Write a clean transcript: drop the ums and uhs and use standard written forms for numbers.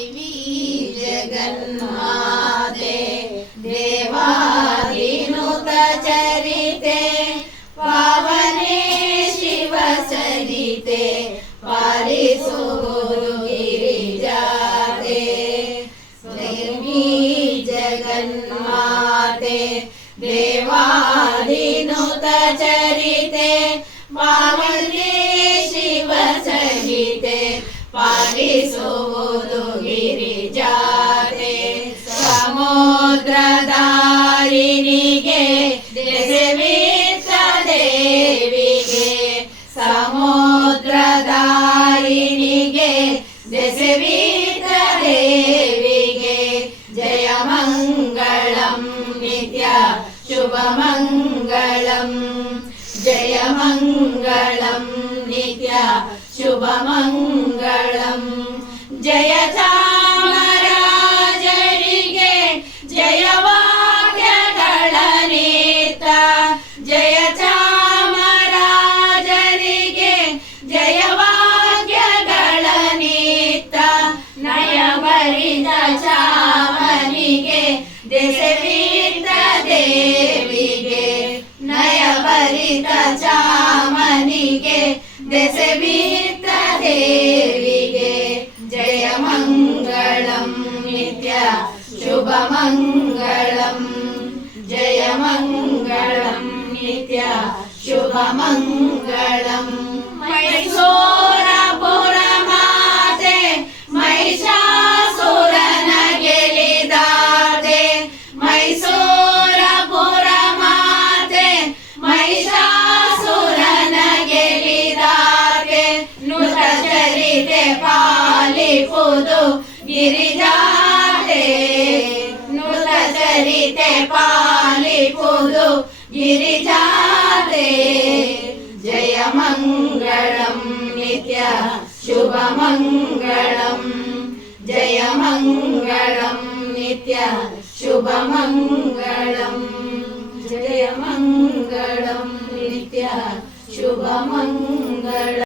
देवी जगन्माते देवादिनुत चरिते पावने शिवचरिते पालिसुವುದು गिरिजाते देवी जगन्माते देवादिनुत चरिते पावने शिवचरिते पालिसुವುದು गिरिजाते ಸಮುದ್ರದಾರಿನಿಗೆ ದೆಸೆವಿತ್ತ ದೇವಿಗೆ ಸಮುದ್ರದಾರಿನಿಗೆ ದೆಸೆವಿತ್ತ ದೇವಿಗೆ ಜಯ ಮಂಗಳಂ ನಿತ್ಯ ಶುಭ ಮಂಗಳಂ ಜಯ ಮಂಗಳಂ ನಿತ್ಯ ಶುಭ ಮಂಗಳಂ ಜಯ ಚಾಮರಾಜರಿಗೆ ಜಯವಾಕ್ಯಗಳ ನೇತ ಜಯ ಚಾಮರಾಜರಿಗೆ ಜಯವಾಕ್ಯಗಳ ನೇತ ನಯಭರಿತ ಚಾಮನಿಗೆ ದೆಸೆವಿತ್ತ ದೇವಿಗೆ ನಯಭರಿತ ಚಾಮನಿಗೆ ದೆಸೆವಿತ್ತ ದೇವಿಗೆ ಜಯ ಮಂಗಳಂ ನಿತ್ಯ ಶುಭ ಮಂಗಳಂ ಜಯ ಮಂಗಳಂ ನಿತ್ಯ ಶುಭ ಮಂಗಳಂ ಮೈಸೂರಪುರ ಮಾತೆ ಮಹಿಷಾಸುರನ ಗೆಲಿದಾತೆ ಮೈಸೂರಪುರ ಮಾತೆ ಮಹಿಷಾಸುರನ ಗೆಲಿದಾತೆ ನುತ ಚರಿತೆ ಪಾಲಿಪುದು ಗಿರಿಜಾತೆ ನುತ ಚರಿತೆ ಪಾಲಿಪುದು ಗಿರಿಜಾತೆ ಜಯ ಮಂಗಳಂ ನಿತ್ಯ ಶುಭ ಮಂಗಳಂ ಜಯ ಮಂಗಳಂ ನಿತ್ಯ ಶುಭ ಮಂಗಳಂ ಜಯ ಮಂಗಳಂ ನಿತ್ಯ ಶುಭ ಮಂಗಳಂ.